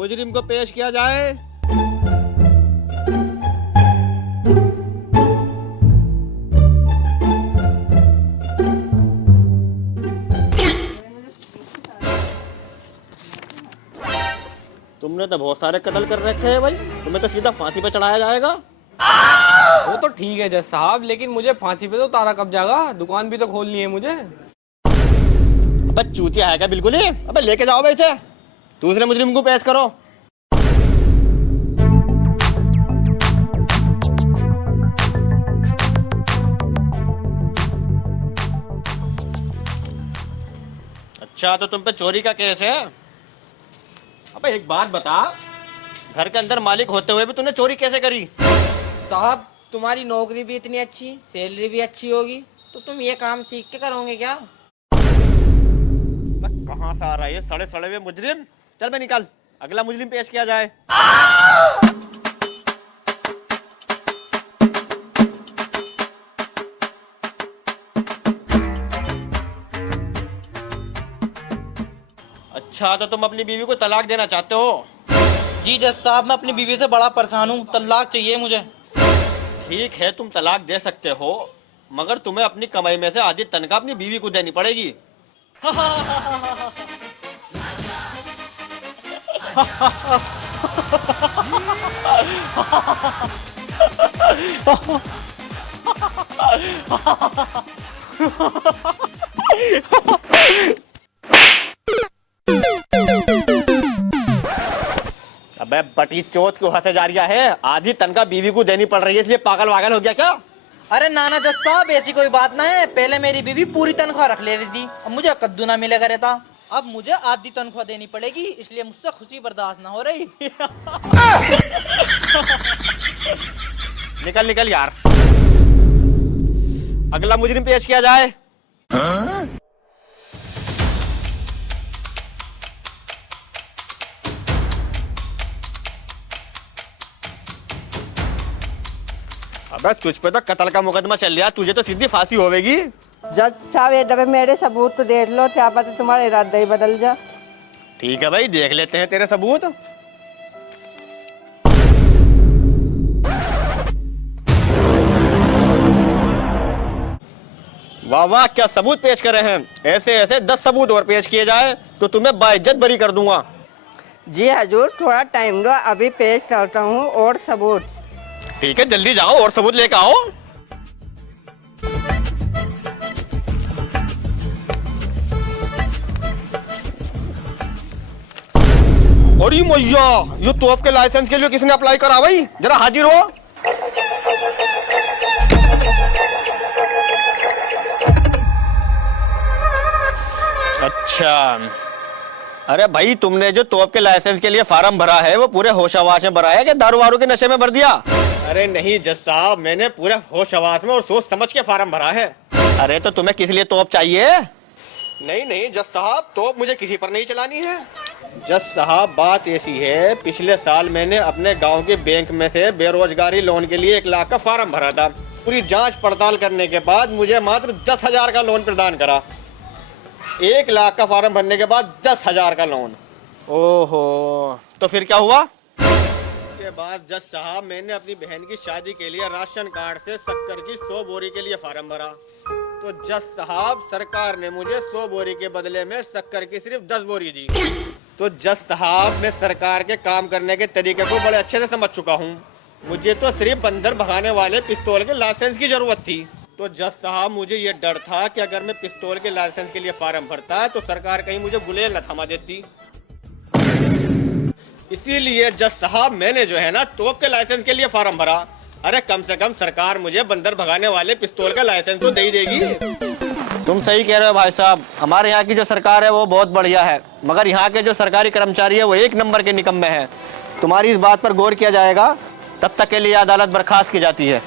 मुजरिम को पेश किया जाए। तुमने तो बहुत सारे कत्ल कर रखे हैं भाई, तुम्हें तो सीधा फांसी पे चढ़ाया जाएगा। वो तो ठीक है जज साहब, लेकिन मुझे फांसी पे तो उतारा कब जाएगा? दुकान भी तो खोलनी है मुझे। अबे चूतिया है क्या बिल्कुल ही? अबे लेके जाओ भाई इसे, दूसरे मुजरिम को पेश करो। अच्छा तो तुम पे चोरी का केस है? अबे एक बात बता, घर के अंदर मालिक होते हुए भी तूने चोरी कैसे करी? साहब तुम्हारी नौकरी भी इतनी अच्छी, सैलरी भी अच्छी होगी, तो तुम ये काम सीख के करोगे क्या? कहाँ से आ रहा है ये सड़े सड़े हुए मुजरिम? चल बे निकल, अगला मुजरिम पेश किया जाए। अच्छा तो तुम अपनी बीवी को तलाक देना चाहते हो? जी जज साहब, मैं अपनी बीवी से बड़ा परेशान हूँ, तलाक चाहिए मुझे। ठीक है तुम तलाक दे सकते हो, मगर तुम्हें अपनी कमाई में से आधी तनख्वाह अपनी बीवी को देनी पड़ेगी। अबे बटी चोत क्यों हंसे जा रहा है? आधी तनख्वाह बीवी को देनी पड़ रही है इसलिए पागल वागल हो गया क्या? अरे नाना जज साहब, ऐसी कोई बात ना है। पहले मेरी बीवी पूरी तनख्वाह रख लेती थी, अब मुझे कद्दू ना मिलेगा रहता। अब मुझे आधी तनख्वाह देनी पड़ेगी, इसलिए मुझसे खुशी बर्दाश्त ना हो रही। निकल निकल यार, अगला मुजरिम पेश किया जाए। अबे तुझ पे तो कत्ल का मुकदमा चल रहा, तुझे तो सीधी फांसी होवेगी। जज साहब ये डबे मेरे सबूत तो देख लो, क्या पता तुम्हारा इरादा ही बदल जा। ठीक है भाई, देख लेते हैं तेरे सबूत। वाह वाह, क्या सबूत पेश करे हैं। ऐसे ऐसे 10 सबूत और पेश किए जाए तो तुम्हें बाइज्जत बरी कर दूंगा। जी हजूर, थोड़ा टाइम दो, अभी पेश करता हूँ और सबूत। ठीक है जल्दी जाओ और सबूत लेकर आओ। अरे मैया, ये तोप के लाइसेंस के लिए किसने अप्लाई करा भाई? जरा हाजिर हो। अच्छा, अरे भाई तुमने जो तोप के लाइसेंस के लिए फार्म भरा है वो पूरे होश हवास में भरा है कि दारू वारू के नशे में भर दिया? अरे नहीं जज साहब, मैंने पूरे होश हवास में और सोच समझ के फार्म भरा है। अरे तो तुम्हें किस लिए तोप चाहिए? नहीं नहीं जज साहब, तोप मुझे किसी पर नहीं चलानी है। जज साहब बात ऐसी है, पिछले साल मैंने अपने गांव के बैंक में से बेरोजगारी लोन के लिए 1 लाख का फार्म भरा था। पूरी जांच पड़ताल करने के बाद मुझे मात्र 10,000 का लोन प्रदान करा। 1 लाख का फार्म भरने के बाद 10,000 का लोन। ओहो, तो फिर क्या हुआ? उसके बाद जज साहब मैंने अपनी बहन की शादी के लिए राशन कार्ड से शक्कर की 100 बोरी के लिए फार्म भरा। तो जज साहब सरकार ने मुझे 100 बोरी के बदले में शक्कर की सिर्फ 10 बोरी दी। तो जज साहब मैं सरकार के काम करने के तरीके को बड़े अच्छे से समझ चुका हूँ। मुझे तो सिर्फ बंदर भगाने वाले पिस्तौल के लाइसेंस की जरूरत थी। तो जज साहब मुझे ये डर था कि अगर मैं पिस्तौल के लाइसेंस के लिए फार्म भरता तो सरकार कहीं मुझे गुलेल न थमा देती। इसीलिए जज साहब मैंने जो है ना तोप के लाइसेंस के लिए फार्म भरा। अरे कम से कम सरकार मुझे बंदर भगाने वाले पिस्तौल का लाइसेंस तो दे ही देगी। तुम सही कह रहे हो भाई साहब, हमारे यहाँ की जो सरकार है वो बहुत बढ़िया है, मगर यहाँ के जो सरकारी कर्मचारी है वो 1 नंबर के निकम्मे हैं। तुम्हारी इस बात पर गौर किया जाएगा, तब तक के लिए अदालत बर्खास्त की जाती है।